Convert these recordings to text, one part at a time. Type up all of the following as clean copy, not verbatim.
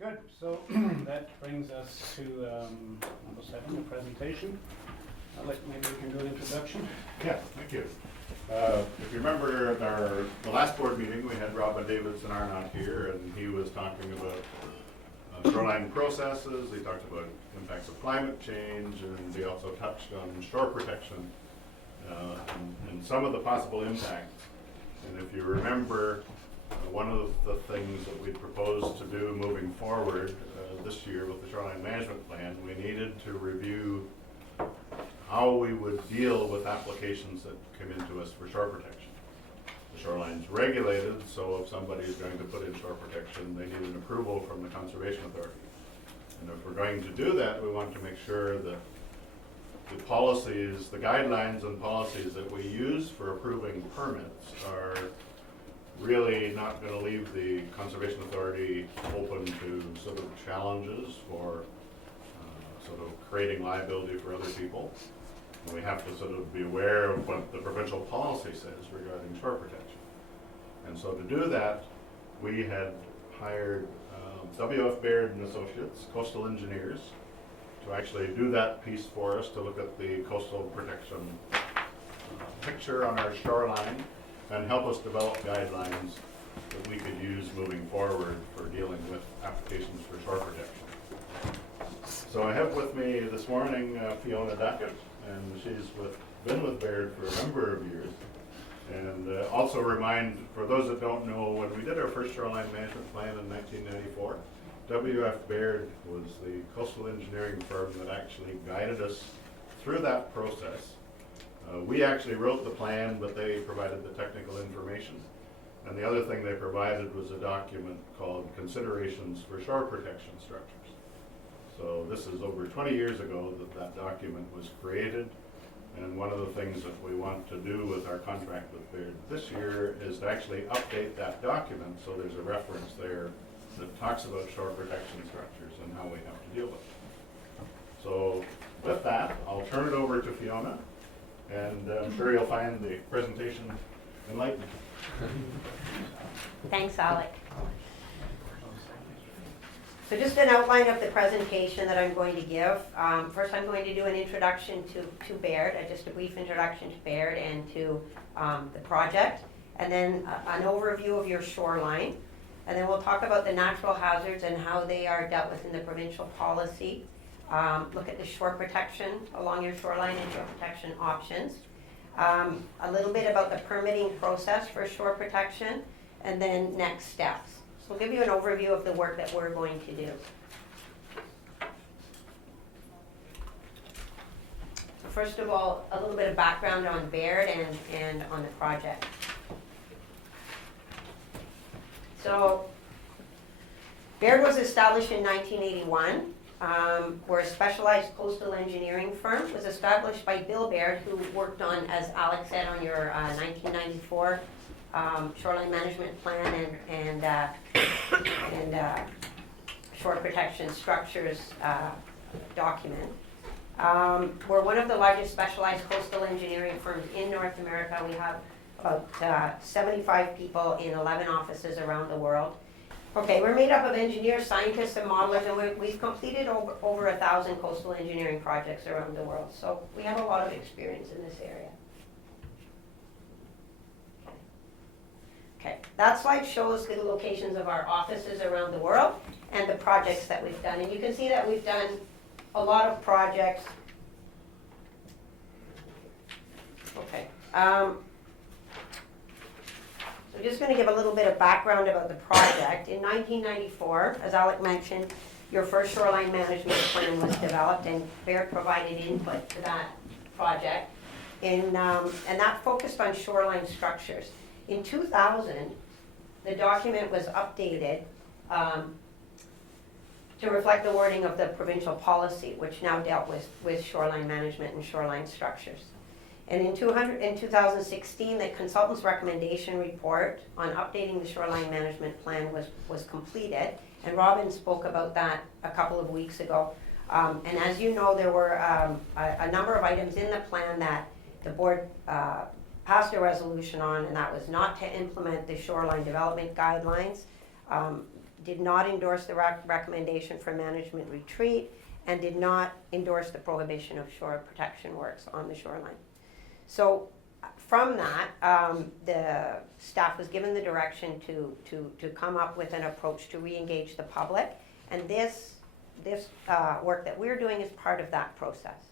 Good. So that brings us to number 7, the presentation. Maybe we can do an introduction. Yeah, thank you. If you remember at the last board meeting, we had Robin Davidson Arnott here, and he was talking about shoreline processes. He talked about impacts of climate change, and he also touched on shore protection and some of the possible impacts. And if you remember, one of the things that we proposed to do moving forward this year with the shoreline management plan, we needed to review how we would deal with applications that come into us for shore protection. The shoreline's regulated, so if somebody is going to put in shore protection, they need an approval from the Conservation Authority. And if we're going to do that, we want to make sure that the policies, the guidelines and policies that we use for approving permits are really not going to leave the Conservation Authority open to sort of challenges for sort of creating liability for other people. And we have to sort of be aware of what the provincial policy says regarding shore protection. And so to do that, we had hired WF Baird and Associates, coastal engineers, to actually do that piece for us, to look at the coastal protection picture on our shoreline and help us develop guidelines that we could use moving forward for dealing with applications for shore protection. So I have with me this morning Fiona Duckett, and she's been with Baird for a number of years. And also remind, for those that don't know, when we did our first shoreline management plan in 1994, WF Baird was the coastal engineering firm that actually guided us through that process. We actually wrote the plan, but they provided the technical information. And the other thing they provided was a document called Considerations for Shore Protection Structures. So this is over 20 years ago that that document was created. And one of the things that we want to do with our contract with Baird this year is to actually update that document so there's a reference there that talks about shore protection structures and how we have to deal with it. So with that, I'll turn it over to Fiona, and I'm sure you'll find the presentation enlightening. Thanks, Alec. So just an outline of the presentation that I'm going to give. First, I'm going to do an introduction to Baird, just a brief introduction to Baird and to the project, and then an overview of your shoreline. And then we'll talk about the natural hazards and how they are dealt with in the provincial policy. Look at the shore protection along your shoreline and shore protection options. A little bit about the permitting process for shore protection, and then next steps. So we'll give you an overview of the work that we're going to do. First of all, a little bit of background on Baird and on the project. So Baird was established in 1981. We're a specialized coastal engineering firm. It was established by Bill Baird, who worked on, as Alex said, on your 1994 shoreline management plan and shore protection structures document. We're one of the largest specialized coastal engineering firms in North America. We have about 75 people in 11 offices around the world. Okay, we're made up of engineers, scientists, and modelers, and we've completed over 1,000 coastal engineering projects around the world. So we have a lot of experience in this area. Okay, that slide shows the locations of our offices around the world and the projects that we've done. And you can see that we've done a lot of projects. Okay. I'm just going to give a little bit of background about the project. In 1994, as Alec mentioned, your first shoreline management plan was developed, and Baird provided input to that project, and that focused on shoreline structures. In 2000, the document was updated to reflect the wording of the provincial policy, which now dealt with shoreline management and shoreline structures. And in 2016, the consultant's recommendation report on updating the shoreline management plan was completed, and Robin spoke about that a couple of weeks ago. And as you know, there were a number of items in the plan that the board passed a resolution on, and that was not to implement the shoreline development guidelines, did not endorse the recommendation for management retreat, and did not endorse the prohibition of shore protection works on the shoreline. So from that, the staff was given the direction to come up with an approach to re-engage the public, and this work that we're doing is part of that process.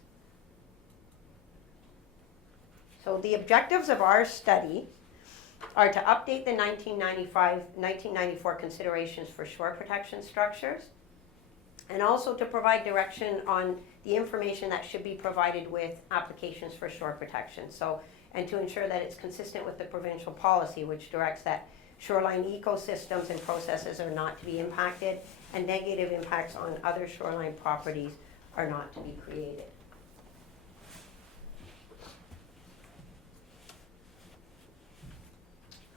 So the objectives of our study are to update the 1994 considerations for shore protection structures, and also to provide direction on the information that should be provided with applications for shore protection. So, and to ensure that it's consistent with the provincial policy, which directs that shoreline ecosystems and processes are not to be impacted, and negative impacts on other shoreline properties are not to be created.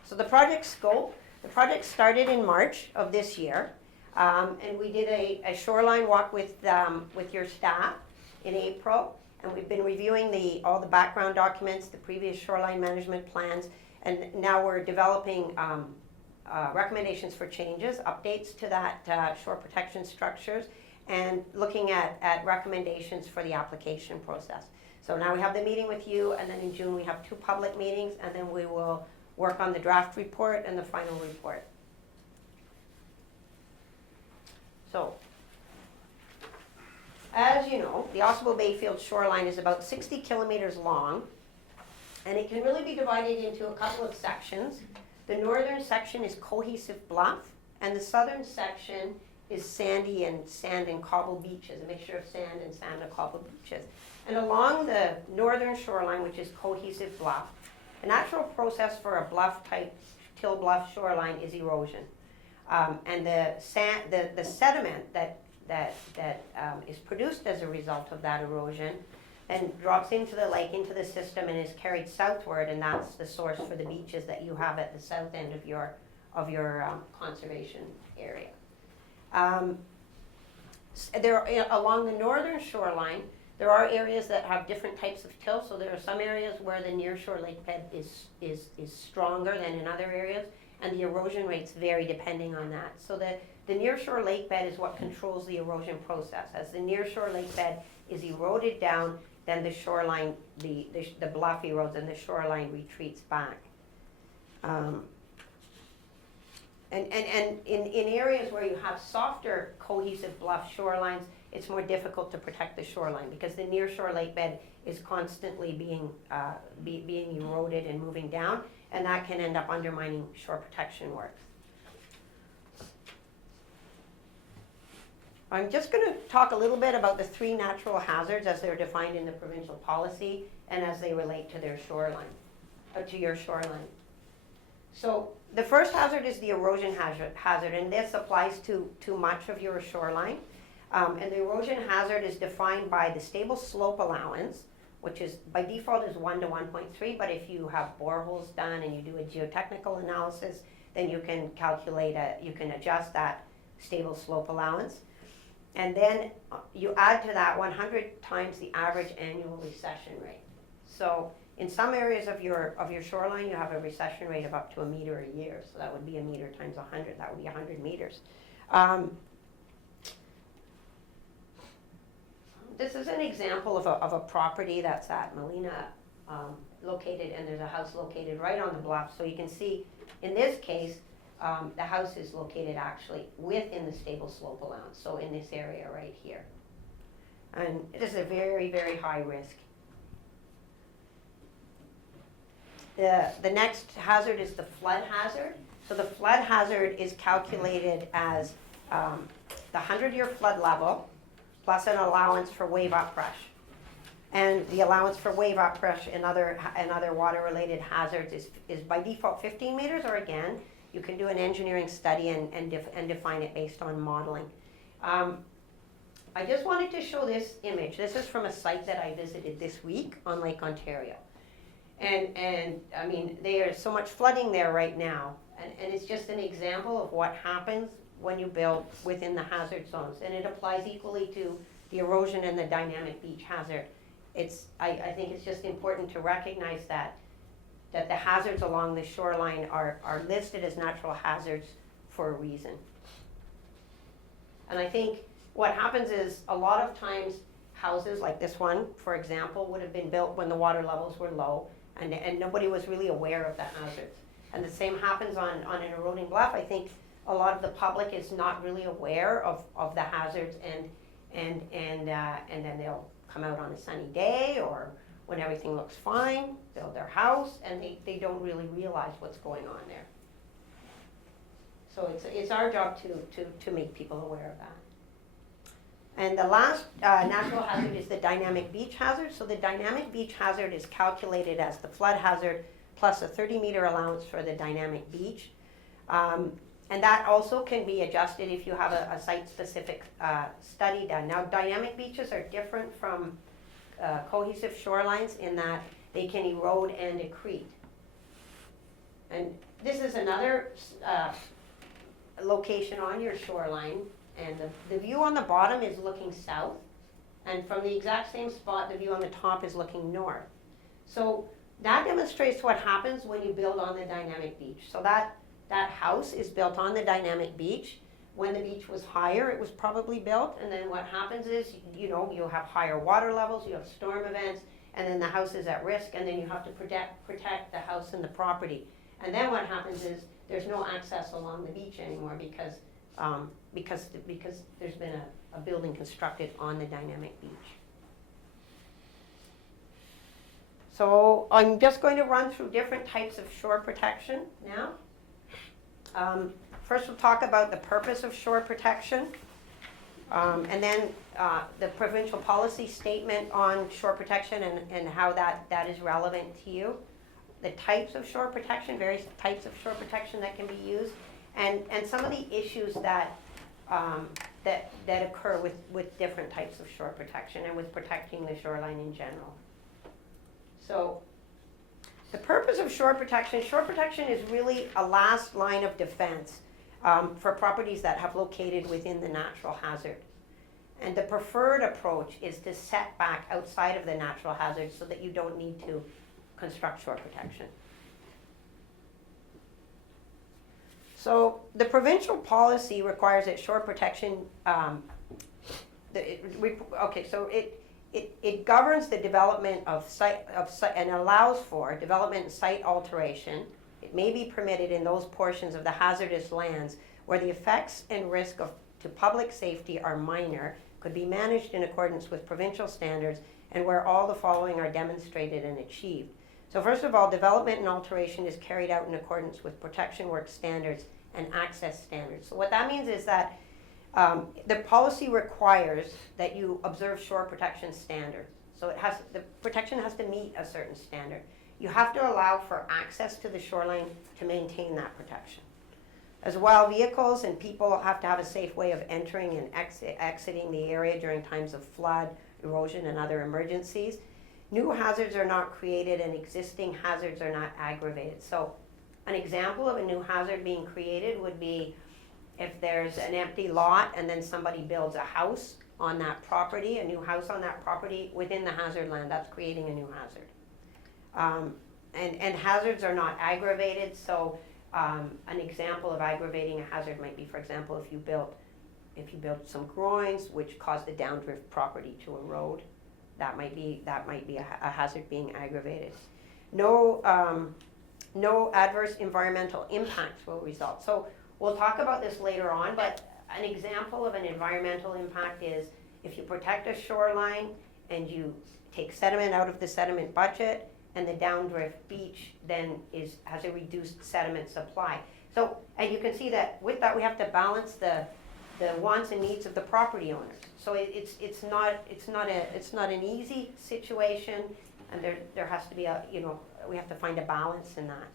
So the project scope, the project started in March of this year, and we did a shoreline walk with your staff in April, and we've been reviewing all the background documents, the previous shoreline management plans, and now we're developing recommendations for changes, updates to that shore protection structures, and looking at recommendations for the application process. So now we have the meeting with you, and then in June we have 2 public meetings, and then we will work on the draft report and the final report. So, as you know, the Ausable Bayfield shoreline is about 60 kilometers long, and it can really be divided into a couple of sections. The northern section is cohesive bluff, and the southern section is sand and cobble beaches, a mixture of sand and cobble beaches. And along the northern shoreline, which is cohesive bluff, a natural process for a bluff-type till bluff shoreline is erosion. And the sediment that is produced as a result of that erosion and drops into the lake, into the system, and is carried southward, and that's the source for the beaches that you have at the south end of your conservation area. Along the northern shoreline, there are areas that have different types of till. So there are some areas where the nearshore lake bed is stronger than in other areas, and the erosion rates vary depending on that. So the nearshore lake bed is what controls the erosion process. As the nearshore lake bed is eroded down, then the shoreline, the bluff erodes and the shoreline retreats back. And in areas where you have softer cohesive bluff shorelines, it's more difficult to protect the shoreline because the nearshore lake bed is constantly being eroded and moving down, and that can end up undermining shore protection works. I'm just going to talk a little bit about the 3 natural hazards as they're defined in the provincial policy and as they relate to their shoreline, to your shoreline. So the first hazard is the erosion hazard, and this applies to much of your shoreline. And the erosion hazard is defined by the stable slope allowance, which is by default is 1 to 1.3, but if you have boreholes done and you do a geotechnical analysis, then you can you can adjust that stable slope allowance. And then you add to that 100 times the average annual recession rate. So in some areas of your shoreline, you have a recession rate of up to 1 meter a year. So that would be 1 meter times 100, that would be 100 meters. This is an example of a property that's at Molina, located, and there's a house located right on the bluff. So you can see, in this case, the house is located actually within the stable slope allowance, so in this area right here. And it is a very, very high risk. The next hazard is the flood hazard. So the flood hazard is calculated as the 100-year flood level plus an allowance for wave uprush. And the allowance for wave uprush and other water-related hazards is by default 15 meters, or again, you can do an engineering study and define it based on modeling. I just wanted to show this image. This is from a site that I visited this week on Lake Ontario. And I mean, there's so much flooding there right now. And it's just an example of what happens when you build within the hazard zones. And it applies equally to the erosion and the dynamic beach hazard. I think it's just important to recognize that the hazards along the shoreline are listed as natural hazards for a reason. And I think what happens is a lot of times houses like this one, for example, would have been built when the water levels were low and nobody was really aware of the hazards. And the same happens on an eroding bluff. I think a lot of the public is not really aware of the hazards and then they'll come out on a sunny day or when everything looks fine, build their house, and they don't really realize what's going on there. So it's our job to make people aware of that. And the last natural hazard is the dynamic beach hazard. So the dynamic beach hazard is calculated as the flood hazard plus a 30-meter allowance for the dynamic beach. And that also can be adjusted if you have a site-specific study done. Now, dynamic beaches are different from cohesive shorelines in that they can erode and accrete. And this is another location on your shoreline, and the view on the bottom is looking south, and from the exact same spot, the view on the top is looking north. So that demonstrates what happens when you build on the dynamic beach. So that house is built on the dynamic beach. When the beach was higher, it was probably built, and then what happens is, you'll have higher water levels, you have storm events, and then the house is at risk, and then you have to protect the house and the property. And then what happens is there's no access along the beach anymore because there's been a building constructed on the dynamic beach. So I'm just going to run through different types of shore protection now. First we'll talk about the purpose of shore protection, and then the provincial policy statement on shore protection and how that is relevant to you. The types of shore protection, various types of shore protection that can be used, and some of the issues that occur with different types of shore protection and with protecting the shoreline in general. So the purpose of shore protection is really a last line of defense for properties that have located within the natural hazard. And the preferred approach is to set back outside of the natural hazard so that you don't need to construct shore protection. So the provincial policy requires that shore protection, it governs the development of site and allows for development and site alteration. It may be permitted in those portions of the hazardous lands where the effects and risk to public safety are minor, could be managed in accordance with provincial standards, and where all the following are demonstrated and achieved. So first of all, development and alteration is carried out in accordance with protection work standards and access standards. So what that means is that the policy requires that you observe shore protection standards. So the protection has to meet a certain standard. You have to allow for access to the shoreline to maintain that protection. As well, vehicles and people have to have a safe way of entering and exiting the area during times of flood, erosion, and other emergencies. New hazards are not created and existing hazards are not aggravated. So an example of a new hazard being created would be if there's an empty lot and then somebody builds a house on that property, a new house on that property within the hazard land, that's creating a new hazard. And hazards are not aggravated, so an example of aggravating a hazard might be, for example, if you built some groins which cause the downdrift property to erode, that might be a hazard being aggravated. No adverse environmental impacts will result. So we'll talk about this later on, but an example of an environmental impact is if you protect a shoreline and you take sediment out of the sediment budget, and the downdrift beach then has a reduced sediment supply. So, and you can see that with that we have to balance the wants and needs of the property owners. So it's not an easy situation, and there has to be we have to find a balance in that.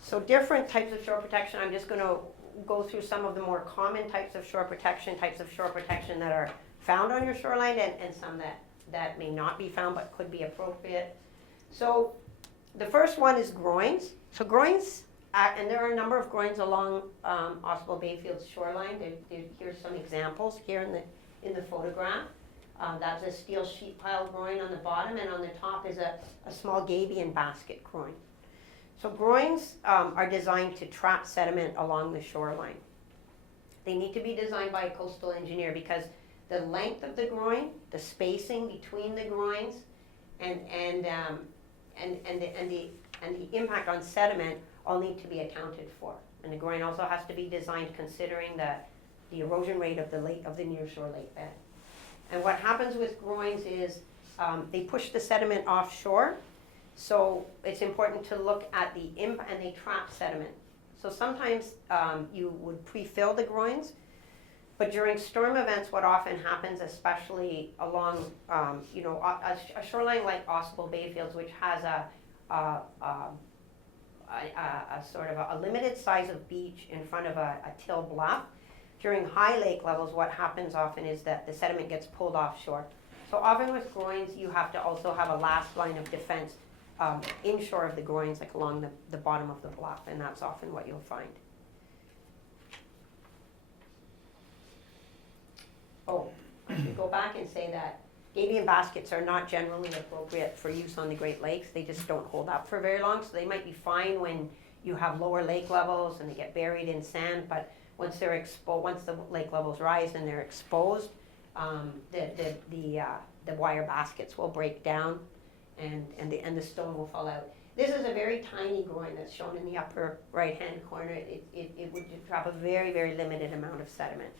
So different types of shore protection. I'm just going to go through some of the more common types of shore protection that are found on your shoreline, and some that may not be found but could be appropriate. So the first one is groins. So groins, and there are a number of groins along Ausable Bayfield's shoreline. Here's some examples here in the photograph. That's a steel sheet pile groin on the bottom, and on the top is a small gabion basket groin. So groins are designed to trap sediment along the shoreline. They need to be designed by a coastal engineer because the length of the groin, the spacing between the groins, and the impact on sediment all need to be accounted for. And the groin also has to be designed considering the erosion rate of the nearshore lake bed. And what happens with groins is they push the sediment offshore. So it's important to look at the and they trap sediment. So sometimes you would pre-fill the groins, but during storm events, what often happens, especially along, a shoreline like Ausable Bayfields, which has a sort of a limited size of beach in front of a till bluff. During high lake levels, what happens often is that the sediment gets pulled offshore. So often with groins, you have to also have a last line of defense inshore of the groins, like along the bottom of the bluff, and that's often what you'll find. Oh, I should go back and say that gabion baskets are not generally appropriate for use on the Great Lakes. They just don't hold up for very long, so they might be fine when you have lower lake levels and they get buried in sand, but once they're exposed, once the lake levels rise and they're exposed, the wire baskets will break down and the stone will fall out. This is a very tiny groin that's shown in the upper right-hand corner. It would trap a very, very limited amount of sediment.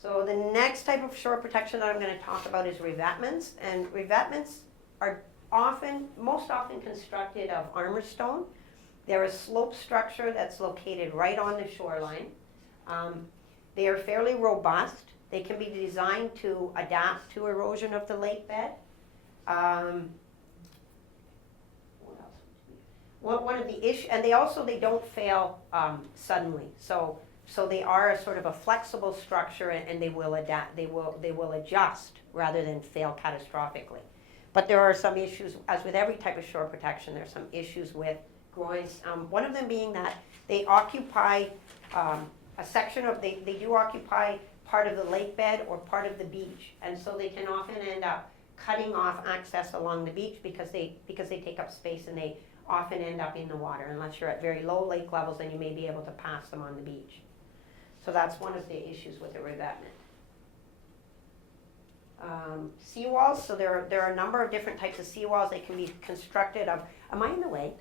So the next type of shore protection that I'm going to talk about is revetments. And revetments are most often constructed of armor stone. They're a slope structure that's located right on the shoreline. They are fairly robust. They can be designed to adapt to erosion of the lake bed. What else? One of the issues, and they don't fail suddenly. So they are a sort of a flexible structure, and they will adapt. They will adjust rather than fail catastrophically. But there are some issues, as with every type of shore protection. There's some issues with groins. One of them being that they occupy a section of they do occupy part of the lake bed or part of the beach, and so they can often end up cutting off access along the beach because they take up space, and they often end up in the water. Unless you're at very low lake levels, then you may be able to pass them on the beach. So that's one of the issues with the revetment. Seawalls, so there are a number of different types of seawalls. They can be constructed of, am I in the way?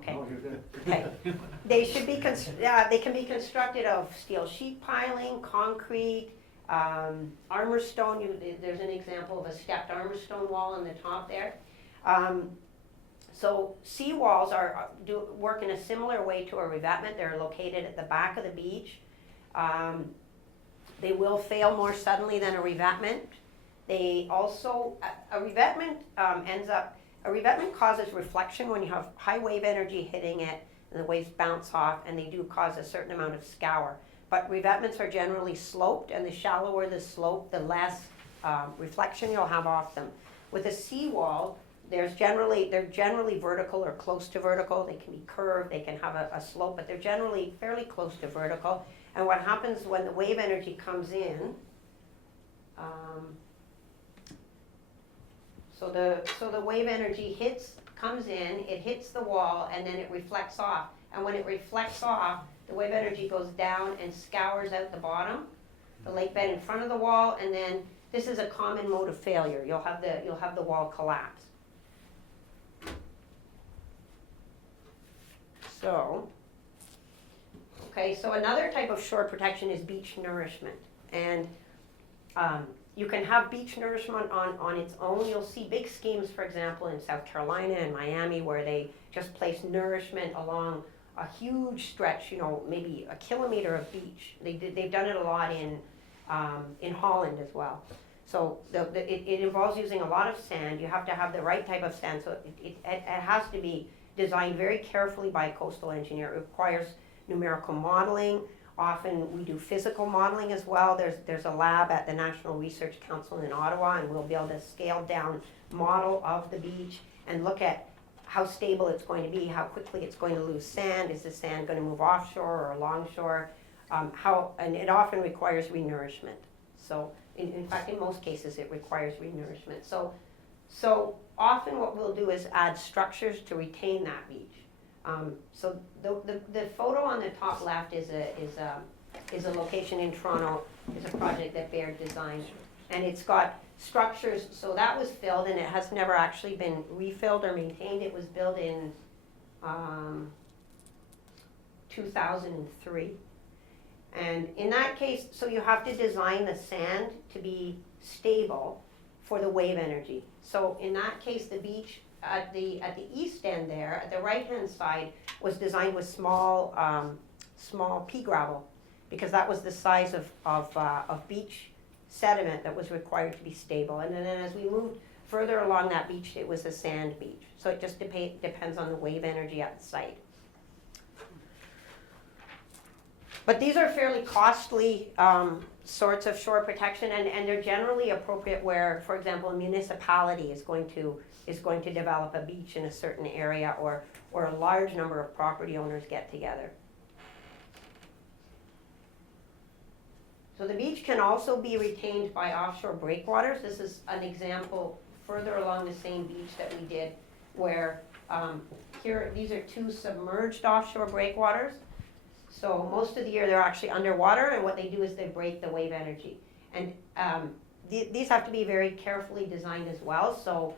Okay. No, you're good. Okay. They should be, they can be constructed of steel sheet piling, concrete, armor stone. There's an example of a stepped armor stone wall on the top there. So seawalls work in a similar way to a revetment. They're located at the back of the beach. They will fail more suddenly than a revetment. They also, a revetment causes reflection when you have high wave energy hitting it, and the waves bounce off, and they do cause a certain amount of scour. But revetments are generally sloped, and the shallower the slope, the less reflection you'll have off them. With a seawall, they're generally vertical or close to vertical. They can be curved, they can have a slope, but they're generally fairly close to vertical. And what happens when the wave energy comes in, so the wave energy comes in, it hits the wall, and then it reflects off. And when it reflects off, the wave energy goes down and scours out the bottom, the lake bed in front of the wall, and then this is a common mode of failure. You'll have the wall collapse. So another type of shore protection is beach nourishment. And you can have beach nourishment on its own. You'll see big schemes, for example, in South Carolina and Miami, where they just place nourishment along a huge stretch, maybe a kilometer of beach. They've done it a lot in Holland as well. So it involves using a lot of sand. You have to have the right type of sand. So it has to be designed very carefully by a coastal engineer. It requires numerical modeling. Often we do physical modeling as well. There's a lab at the National Research Council in Ottawa, and we'll be able to scale down model of the beach and look at how stable it's going to be, how quickly it's going to lose sand, is the sand going to move offshore or alongshore, and it often requires renourishment. So in fact, in most cases, it requires renourishment. So So often what we'll do is add structures to retain that beach. So the photo on the top left is a location in Toronto, is a project that Baird designed. And it's got structures, so that was filled and it has never actually been refilled or maintained. It was built in 2003. And in that case, so you have to design the sand to be stable for the wave energy. So in that case, the beach at the east end there, at the right-hand side, was designed with small pea gravel, because that was the size of beach sediment that was required to be stable. And then as we moved further along that beach, it was a sand beach. So it just depends on the wave energy at the site. But these are fairly costly sorts of shore protection, and they're generally appropriate where, for example, a municipality is going to develop a beach in a certain area, or a large number of property owners get together. So the beach can also be retained by offshore breakwaters. This is an example further along the same beach that we did, where here, these are two submerged offshore breakwaters. So most of the year they're actually underwater, and what they do is they break the wave energy. And these have to be very carefully designed as well. So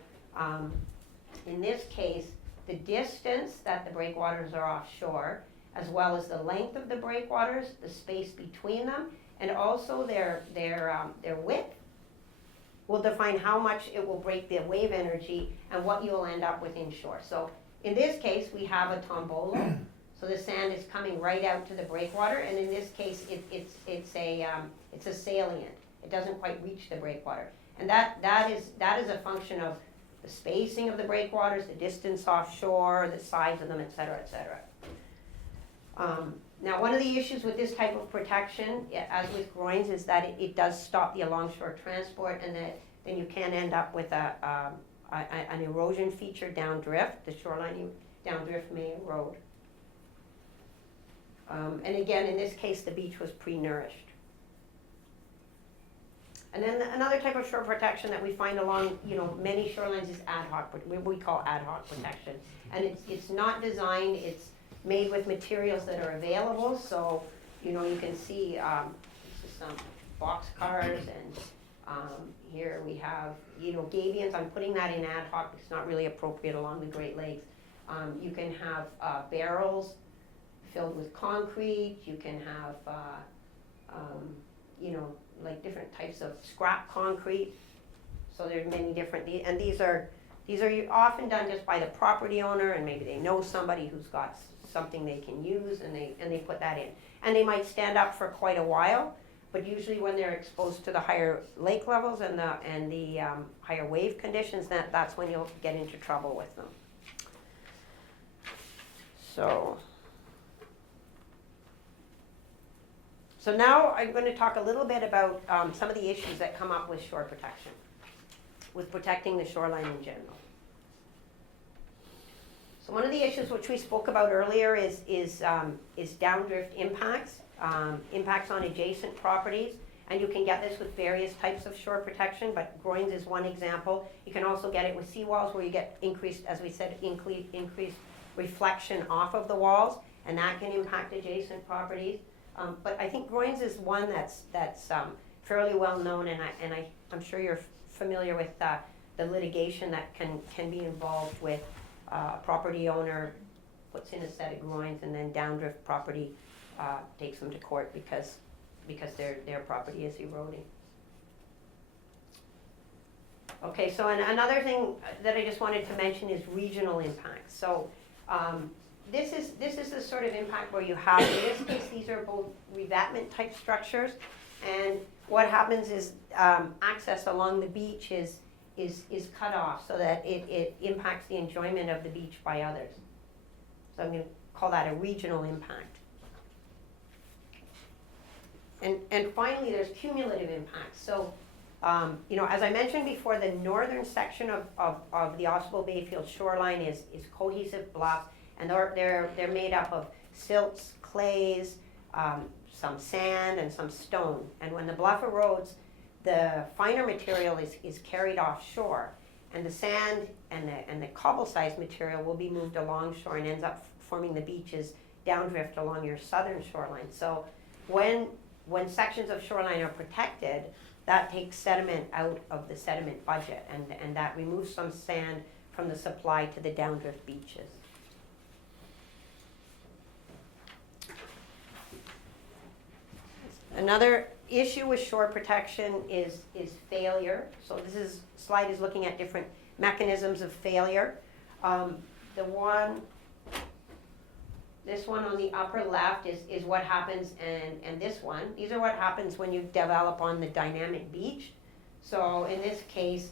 in this case, the distance that the breakwaters are offshore, as well as the length of the breakwaters, the space between them, and also their width will define how much it will break the wave energy and what you'll end up with inshore. So in this case, we have a tombolo. So the sand is coming right out to the breakwater, and in this case, it's a salient. It doesn't quite reach the breakwater, and that is a function of the spacing of the breakwaters, the distance offshore, the size of them, et cetera, et cetera. Now, one of the issues with this type of protection, as with groins, is that it does stop the alongshore transport, and that then you can end up with an erosion feature downdrift. The shoreline downdrift may erode. And again, in this case, the beach was pre-nourished. And then another type of shore protection that we find along, many shorelines is ad hoc, what we call ad hoc protection. And it's not designed, it's made with materials that are available. So, you can see this is some box cars, and here we have, gabions. I'm putting that in ad hoc. It's not really appropriate along the Great Lakes. You can have barrels filled with concrete. You can have, like different types of scrap concrete. So there's many different, and these are often done just by the property owner, and maybe they know somebody who's got something they can use, and they put that in. And they might stand up for quite a while, but usually when they're exposed to the higher lake levels and the higher wave conditions, that's when you'll get into trouble with them. So now I'm going to talk a little bit about some of the issues that come up with shore protection, with protecting the shoreline in general. So one of the issues which we spoke about earlier is downdrift impacts, impacts on adjacent properties, and you can get this with various types of shore protection, but groins is one example. You can also get it with seawalls, where you get increased, as we said, increased reflection off of the walls, and that can impact adjacent properties. But I think groins is one that's fairly well known, and I'm sure you're familiar with the litigation that can be involved with property owner puts in a set of groins, and then downdrift property takes them to court because their property is eroding. Okay, so another thing that I just wanted to mention is regional impacts. So this is the sort of impact where you have, in this case, these are both revetment type structures, and what happens is access along the beach is cut off, so that it impacts the enjoyment of the beach by others. So I'm going to call that a regional impact. And finally, there's cumulative impacts. So, as I mentioned before, the northern section of the Ausable Bayfield shoreline is cohesive bluffs, and they're made up of silts, clays, some sand, and some stone. And when the bluff erodes, the finer material is carried offshore, and the sand and the cobble-sized material will be moved along shore and ends up forming the beaches downdrift along your southern shoreline. So when sections of shoreline are protected, that takes sediment out of the sediment budget, and that removes some sand from the supply to the downdrift beaches. Another issue with shore protection is failure. So slide is looking at different mechanisms of failure. This one on the upper left is what happens, and this one, these are what happens when you develop on the dynamic beach. So in this case,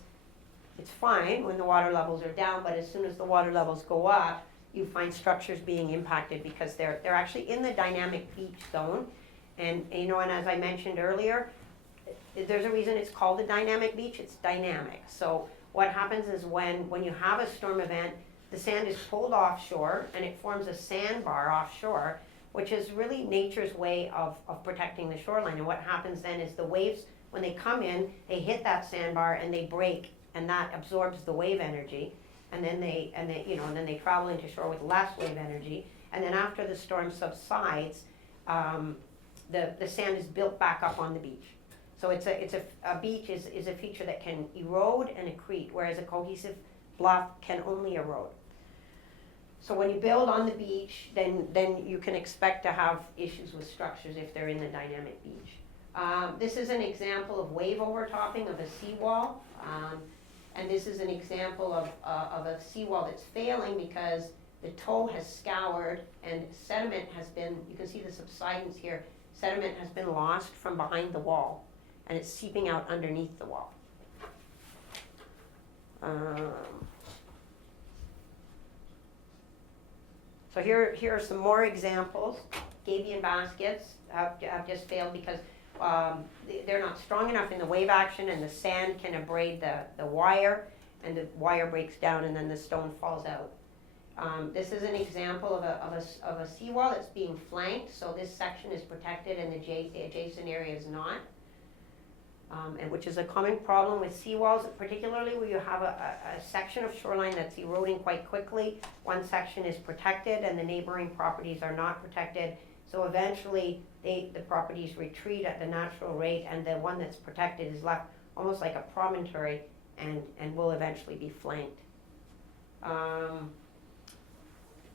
it's fine when the water levels are down, but as soon as the water levels go up, you find structures being impacted because they're actually in the dynamic beach zone. And as I mentioned earlier, there's a reason it's called a dynamic beach. It's dynamic. So what happens is when you have a storm event, the sand is pulled offshore and it forms a sandbar offshore, which is really nature's way of protecting the shoreline. And what happens then is the waves, when they come in, they hit that sandbar and they break, and that absorbs the wave energy. And then they travel into shore with less wave energy. And then after the storm subsides, the sand is built back up on the beach. So a beach is a feature that can erode and accrete, whereas a cohesive bluff can only erode. So when you build on the beach, then you can expect to have issues with structures if they're in the dynamic beach. This is an example of wave overtopping of a seawall. And this is an example of a seawall that's failing because the toe has scoured and sediment has been, you can see the subsidence here, sediment has been lost from behind the wall and it's seeping out underneath the wall. So here are some more examples. gabion baskets have just failed because they're not strong enough in the wave action, and the sand can abrade the wire, and the wire breaks down and then the stone falls out. This is an example of a seawall that's being flanked, so this section is protected and the adjacent area is not. And which is a common problem with seawalls, particularly where you have a section of shoreline that's eroding quite quickly. One section is protected and the neighboring properties are not protected. So eventually the properties retreat at the natural rate, and the one that's protected is left almost like a promontory and will eventually be flanked.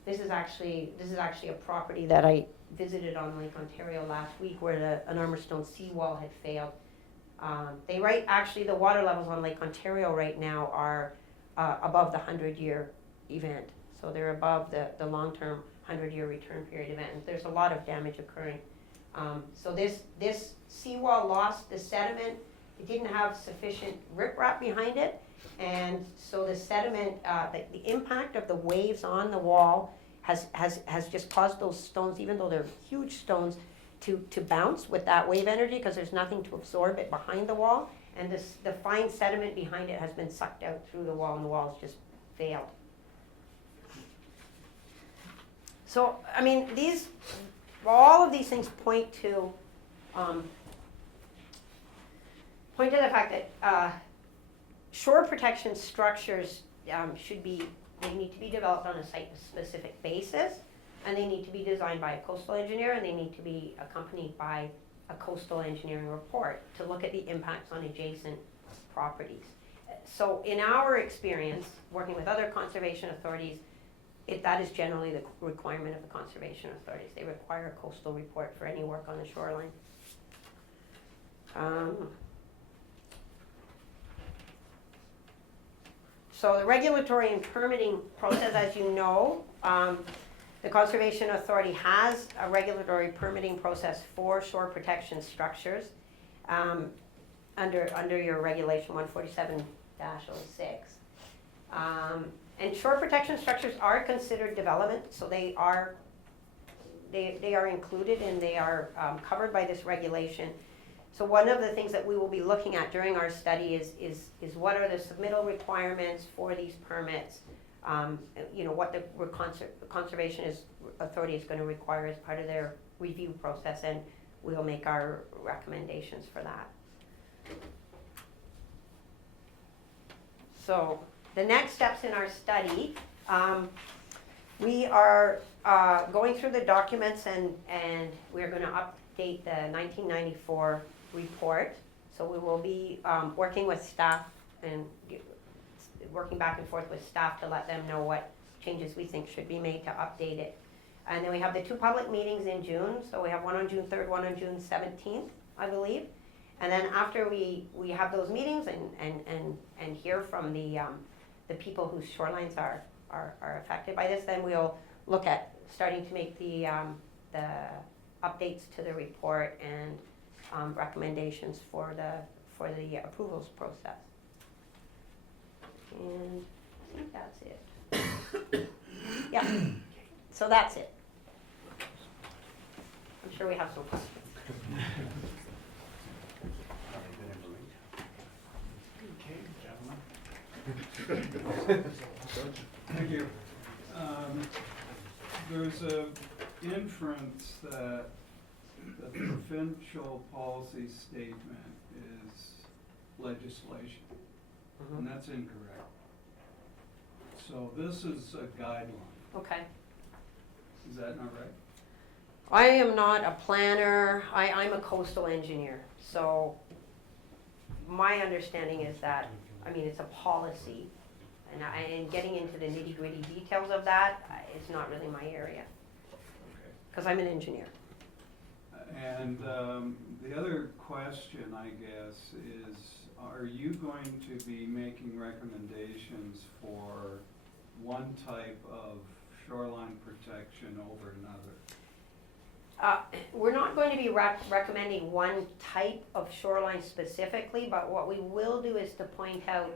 This is actually a property that I visited on Lake Ontario last week, where an Armourstone seawall had failed. The water levels on Lake Ontario right now are above the 100-year event. So they're above the long-term 100-year return period event. And there's a lot of damage occurring. So this seawall lost the sediment. It didn't have sufficient riprap behind it. And so the sediment, the impact of the waves on the wall has just caused those stones, even though they're huge stones, to bounce with that wave energy, because there's nothing to absorb it behind the wall, and the fine sediment behind it has been sucked out through the wall, and the wall's just failed. So, I mean, all of these things point to the fact that shore protection structures they need to be developed on a site-specific basis. And they need to be designed by a coastal engineer, and they need to be accompanied by a coastal engineering report to look at the impacts on adjacent properties. So in our experience, working with other conservation authorities, that is generally the requirement of the conservation authorities. They require a coastal report for any work on the shoreline. So the regulatory and permitting process, as you know, the Conservation Authority has a regulatory permitting process for shore protection structures under your regulation 147-06. And shore protection structures are considered development, so they are included and they are covered by this regulation. So one of the things that we will be looking at during our study is what are the submittal requirements for these permits. What the Conservation Authority is going to require as part of their review process, and we'll make our recommendations for that. So the next steps in our study, we are going through the documents and we're going to update the 1994 report. So we will be working with staff and working back and forth with staff to let them know what changes we think should be made to update it. And then we have the 2 public meetings in June. So we have one on June 3rd, one on June 17th, I believe. And then after we have those meetings and hear from the people whose shorelines are affected by this, then we'll look at starting to make the updates to the report and recommendations for the approvals process. And I think that's it. Yeah, so that's it. I'm sure we have some questions. Okay, gentlemen. Thank you. There's a inference that the provincial policy statement is legislation, and that's incorrect. So this is a guideline. Okay. Is that not right? I am not a planner. I'm a coastal engineer. So my understanding is that, I mean, it's a policy. And getting into the nitty-gritty details of that is not really my area, because I'm an engineer. And the other question, I guess, is are you going to be making recommendations for one type of shoreline protection over another? We're not going to be recommending one type of shoreline specifically, but what we will do is to point out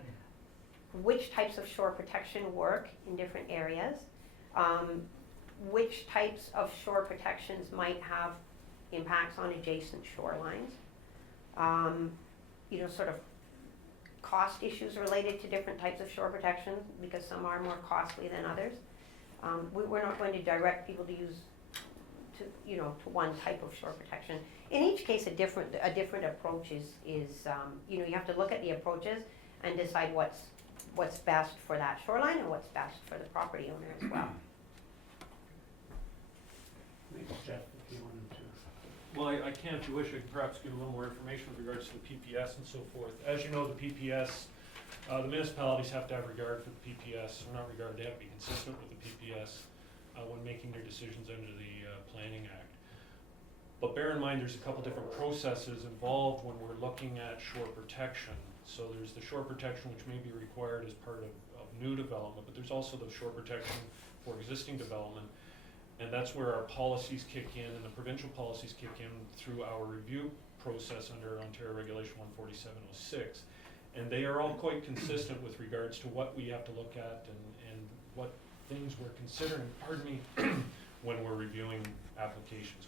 which types of shore protection work in different areas, which types of shore protections might have impacts on adjacent shorelines, sort of cost issues related to different types of shore protection, because some are more costly than others. We're not going to direct people to use to one type of shore protection. In each case, a different approach is you have to look at the approaches and decide what's best for that shoreline and what's best for the property owner as well. Maybe Jeff, if you wanted to. Well, I can, if you wish, I could perhaps give a little more information with regards to the PPS and so forth. As you know, the PPS, the municipalities have to have regard for the PPS, or not regard, they have to be consistent with the PPS when making their decisions under the Planning Act. But bear in mind, there's a couple different processes involved when we're looking at shore protection. So there's the shore protection which may be required as part of new development, but there's also the shore protection for existing development. And that's where our policies kick in, and the provincial policies kick in through our review process under Ontario Regulation 14706. And they are all quite consistent with regards to what we have to look at and what things we're considering, when we're reviewing applications.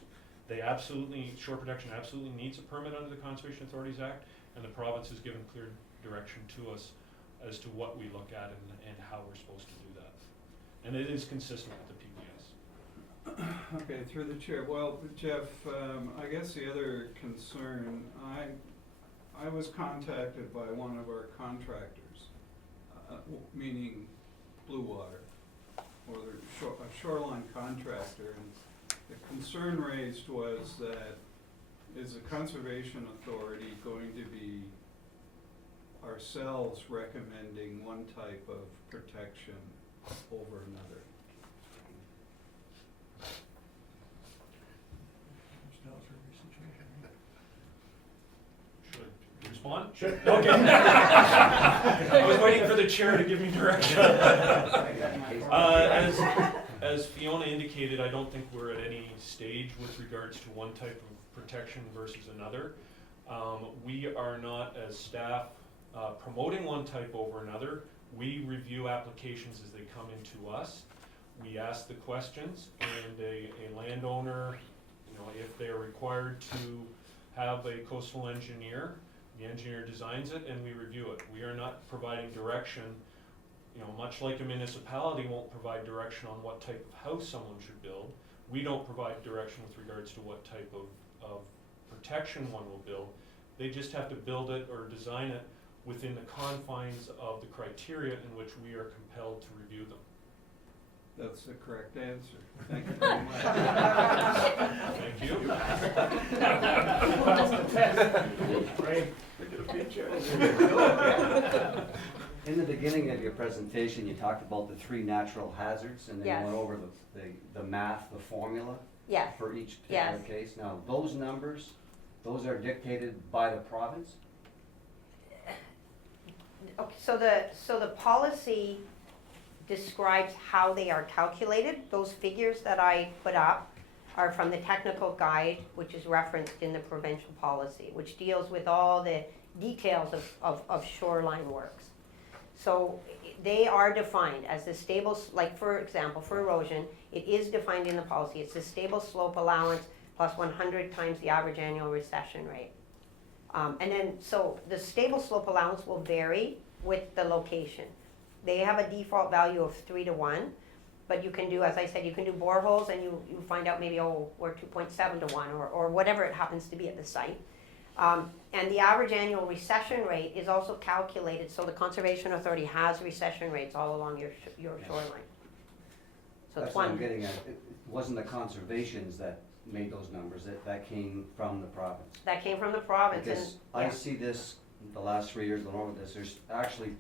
Shore protection absolutely needs a permit under the Conservation Authorities Act, and the province has given clear direction to us as to what we look at and how we're supposed to do that. And it is consistent with the PPS. Okay, through the chair. Well, Jeff, I guess the other concern, I was contacted by one of our contractors, meaning Blue Water, or a shoreline contractor, and the concern raised was that is the Conservation Authority going to be ourselves recommending one type of protection over another? Should I respond? Sure. Okay. I was waiting for the chair to give me direction. As Fiona indicated, I don't think we're at any stage with regards to one type of protection versus another. We are not, as staff, promoting one type over another. We review applications as they come into us. We ask the questions, and a landowner, if they are required to have a coastal engineer, the engineer designs it and we review it. We are not providing direction, much like a municipality won't provide direction on what type of house someone should build. We don't provide direction with regards to what type of protection one will build. They just have to build it or design it within the confines of the criteria in which we are compelled to review them. That's the correct answer. Thank you very much. Thank you. In the beginning of your presentation, you talked about the 3 natural hazards, and then Yes. you went over the math, the formula Yes, for each particular Yes. case. Now, those numbers, those are dictated by the province? okay, so the policy describes how they are calculated. Those figures that I put up are from the technical guide, which is referenced in the provincial policy, which deals with all the details of shoreline works. So they are defined as the stable, like for example, for erosion, it is defined in the policy. It's the stable slope allowance plus 100 times the average annual recession rate. And then, so the stable slope allowance will vary with the location. They have a default value of 3-to-1, but you can do, as I said, you can do boreholes and you find out maybe, oh, we're 2.7-to-1 or whatever it happens to be at the site. And the average annual recession rate is also calculated, so the Conservation Authority has recession rates all along your shoreline. So it's That's what I'm one, getting at. It wasn't the conservations that made those numbers, that came from the province. that came from the province and, Because I see this, the last 3 years going over this, there's actually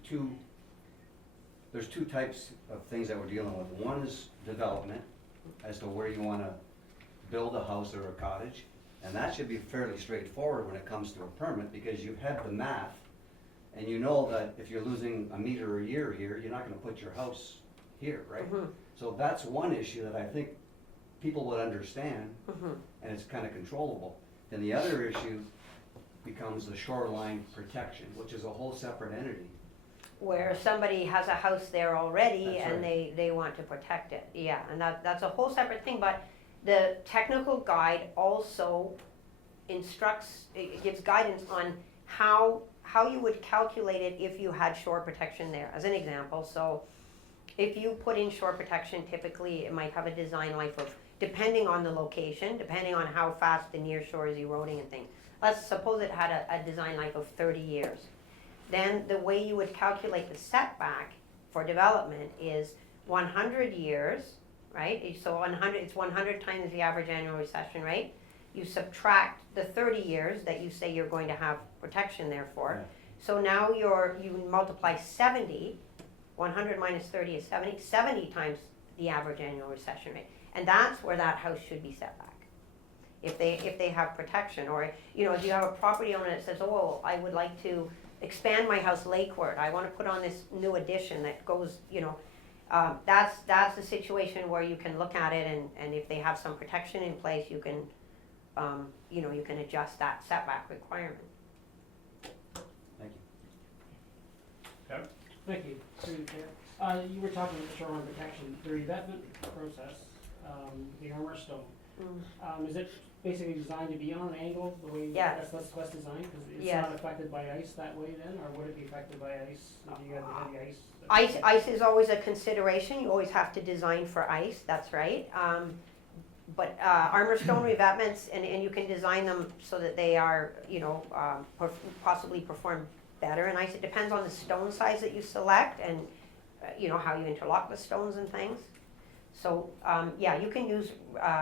there's two types of things that we're dealing with. One is development, as to where you wanna build a house or a cottage, and that should be fairly straightforward when it comes to a permit, because you've had the math, and you know that if you're losing a meter a year here, you're not gonna put your house here, right? Mhm. So that's one issue that I think people would understand, and it's kinda controllable. Then the other issue becomes the shoreline protection, which is a whole separate entity. where somebody has a house there already That's and right. they want to protect it. Yeah, and that's a whole separate thing, but the technical guide also instructs, it gives guidance on how you would calculate it if you had shore protection there, as an example. So if you put in shore protection, typically it might have a design life of, depending on the location, depending on how fast the near shore is eroding and things. Let's suppose it had a design life of 30 years. Then the way you would calculate the setback for development is 100 years, right? So 100, it's 100 times the average annual recession rate. You subtract the 30 years that you say you're going to have protection there for. Yeah. So now you multiply 70, 100 minus 30 is 70 times the average annual recession rate. And that's where that house should be set back. If they have protection, or, you know, if you have a property owner that says, oh, I would like to expand my house lakeward, I want to put on this new addition that goes, you know, that's the situation where you can look at it, and if they have some protection in place, you can, you know, you can adjust that setback requirement. Thank you. Thank you, through the chair. You were talking about the shoreline protection, the revetment process, the armor stone. Is it basically designed to be on an angle, the way Yeah. that's designed? Because it's Yes. not affected by ice that way then, or would it be affected by ice if you had the heavy ice? Ice is always a consideration, you always have to design for ice, that's right. But armor stone revetments, and you can design them so that they are, you know, possibly perform better in ice. It depends on the stone size that you select and, you know, how you interlock the stones and things. So, yeah, you can use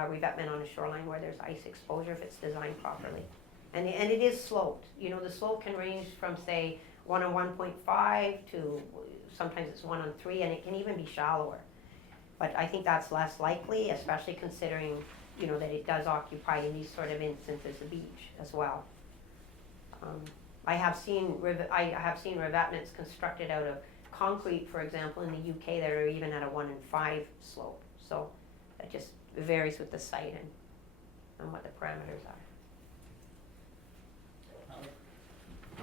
revetment on a shoreline where there's ice exposure if it's designed properly. And it is sloped. You know, the slope can range from, say, 1 on 1.5 to sometimes it's 1 on 3, and it can even be shallower. But I think that's less likely, especially considering, you know, that it does occupy in these sort of instances the beach as well. I have seen revetments constructed out of concrete, for example, in the UK that are even at a 1 in 5 slope. So that just varies with the site and what the parameters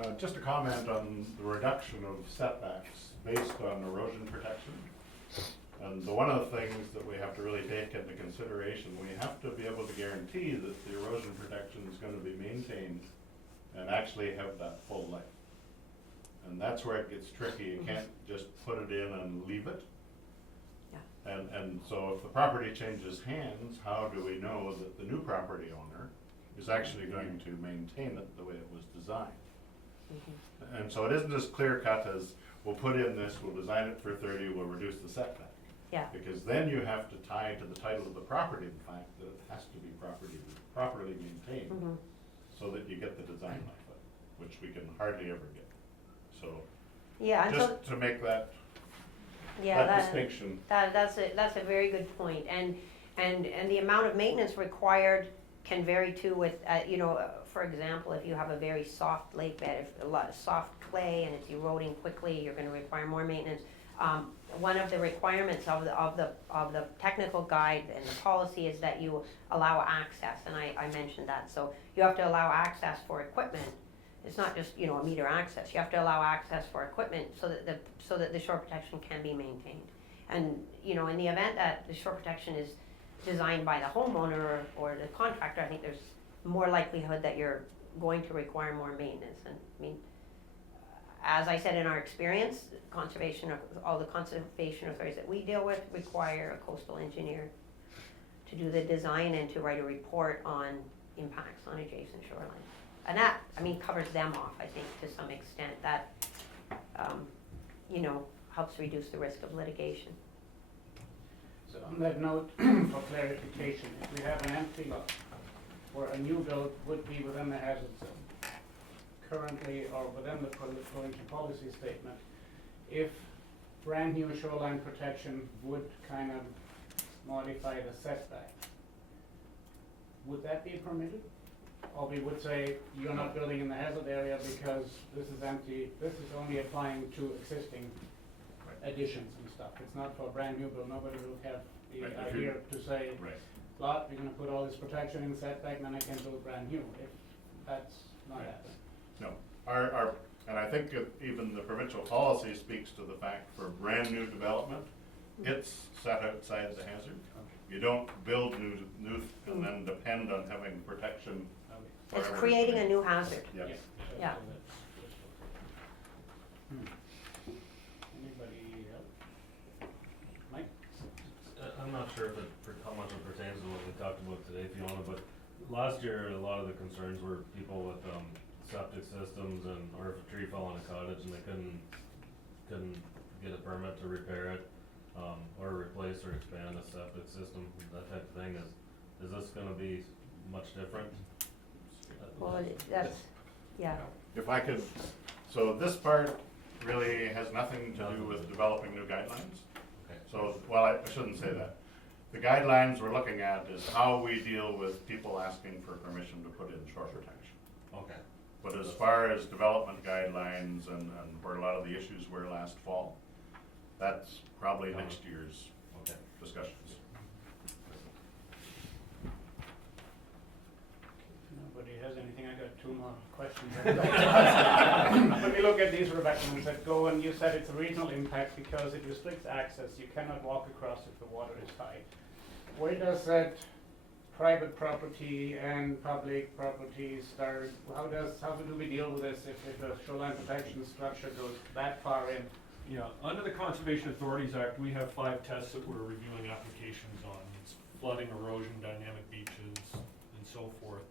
are. Just a comment on the reduction of setbacks based on erosion protection. And one of the things that we have to really take into consideration, we have to be able to guarantee that the erosion protection is going to be maintained and actually have that full life. And that's where it gets tricky. You can't just put it in and leave it. Yeah. And so if the property changes hands, how do we know that the new property owner is actually going to maintain it the way it was designed? And so it isn't as clear cut as, we'll put in this, we'll design it for 30, we'll reduce the setback. Yeah. Because then you have to tie to the title of the property the fact that it has to be properly maintained, Mhm. so that you get the design life, of it, which we can hardly ever get. So, Yeah, and so, just to make that yeah, that, distinction. that's a very good point. And the amount of maintenance required can vary too with, you know, for example, if you have a very soft lake bed, if a lot of soft clay and it's eroding quickly, you're gonna require more maintenance. One of the requirements of the technical guide and the policy is that you allow access, and I mentioned that. So you have to allow access for equipment. It's not just, you know, a meter access. You have to allow access for equipment so that the shore protection can be maintained. And, you know, in the event that the shore protection is designed by the homeowner or the contractor, I think there's more likelihood that you're going to require more maintenance. And I mean, as I said, in our experience, all the conservation authorities that we deal with require a coastal engineer to do the design and to write a report on impacts on adjacent shoreline. And that, I mean, covers them off, I think, to some extent. That, you know, helps reduce the risk of litigation. So on that note, for clarification, if we have an empty lot where a new build would be within the hazard zone, currently or within the provincial policy statement, if brand new shoreline protection would kind of modify the setback, would that be permitted? Or we would say, you're not building in the hazard area because this is empty, this is only applying to existing additions and stuff. It's not for a brand new build. Nobody will have the Right, if idea you- to say, Right. lot, we're gonna put all this protection in setback, then I can build brand new, if that's not Right. happening. No, and I think even the provincial policy speaks to the fact for brand new development, it's set outside the hazard. You don't build new and then depend on having protection. It's forever. creating a new hazard. Yes. Yeah. Anybody else? Mike? I'm not sure how much it pertains to what we talked about today, Fiona, but last year, a lot of the concerns were people with, septic systems or if a tree fell on a cottage and they couldn't get a permit to repair it, or replace or expand a septic system, that type of thing. Is this gonna be much different? Well, that's, yeah. If I could, so this part really has nothing to do with developing new guidelines. Okay. So, well, I shouldn't say that. The guidelines we're looking at is how we deal with people asking for permission to put in shore protection. Okay. But as far as development guidelines and where a lot of the issues were last fall, that's probably next year's Okay. discussions. Nobody has anything? I got two more questions. When we look at these reductions that go, and you said it's a regional impact because it restricts access, you cannot walk across if the water is high. Where does that private property and public property start? How do we deal with this if a shoreline protection structure goes that far in? Yeah, under the Conservation Authorities Act, we have 5 tests that we're reviewing applications on. It's flooding, erosion, dynamic beaches, and so forth.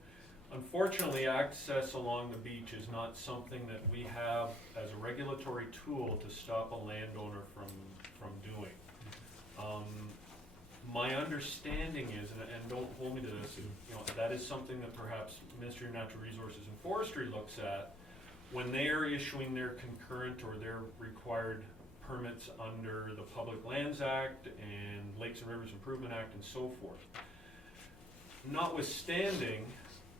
Unfortunately, access along the beach is not something that we have as a regulatory tool to stop a landowner from doing. My understanding is, and don't hold me to this, you know, that is something that perhaps Ministry of Natural Resources and Forestry looks at when they are issuing their concurrent or their required permits under the Public Lands Act and Lakes and Rivers Improvement Act and so forth. Notwithstanding,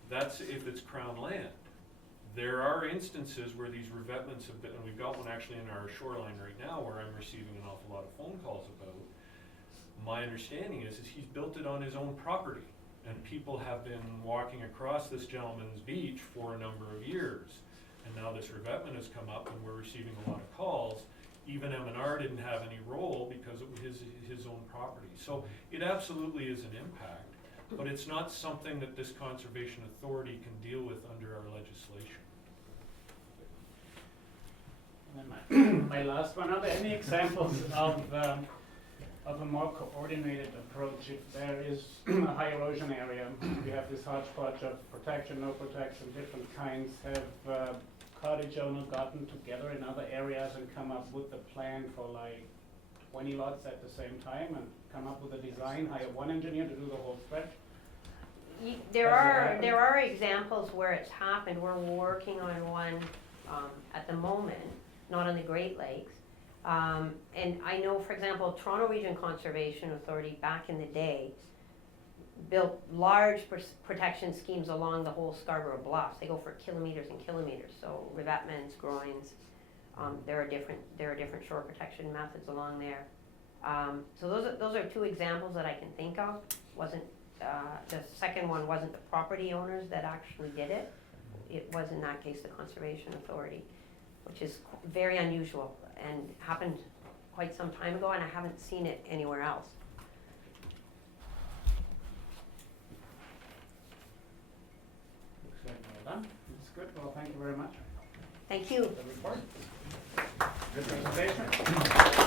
that's if it's Crown land. There are instances where these revetments have been, and we've got one actually in our shoreline right now where I'm receiving an awful lot of phone calls about. My understanding is he's built it on his own property, and people have been walking across this gentleman's beach for a number of years. And now this revetment has come up and we're receiving a lot of calls. Even M&R didn't have any role because it was his own property. So it absolutely is an impact, but it's not something that this conservation authority can deal with under our legislation. And then my last one, are there any examples of a more coordinated approach if there is a high erosion area? We have this hodgepodge of protection, no protection, different kinds have cottage owner gotten together in other areas and come up with the plan for like 20 lots at the same time and come up with a design, hire one engineer to do the whole stretch? There Has it are, happened? there are examples where it's happened. We're working on one at the moment, not on the Great Lakes. And I know, for example, Toronto Region Conservation Authority back in the day built large protection schemes along the whole Scarborough Bluffs. They go for kilometers and kilometers, so revetments, groins. There are different shore protection methods along there. So those are two examples that I can think of. The second one wasn't the property owners that actually did it. It was in that case the Conservation Authority, which is very unusual and happened quite some time ago, and I haven't seen it anywhere else. Looks like we're done. That's good. Well, thank you very much Thank you. for the report. Good presentation.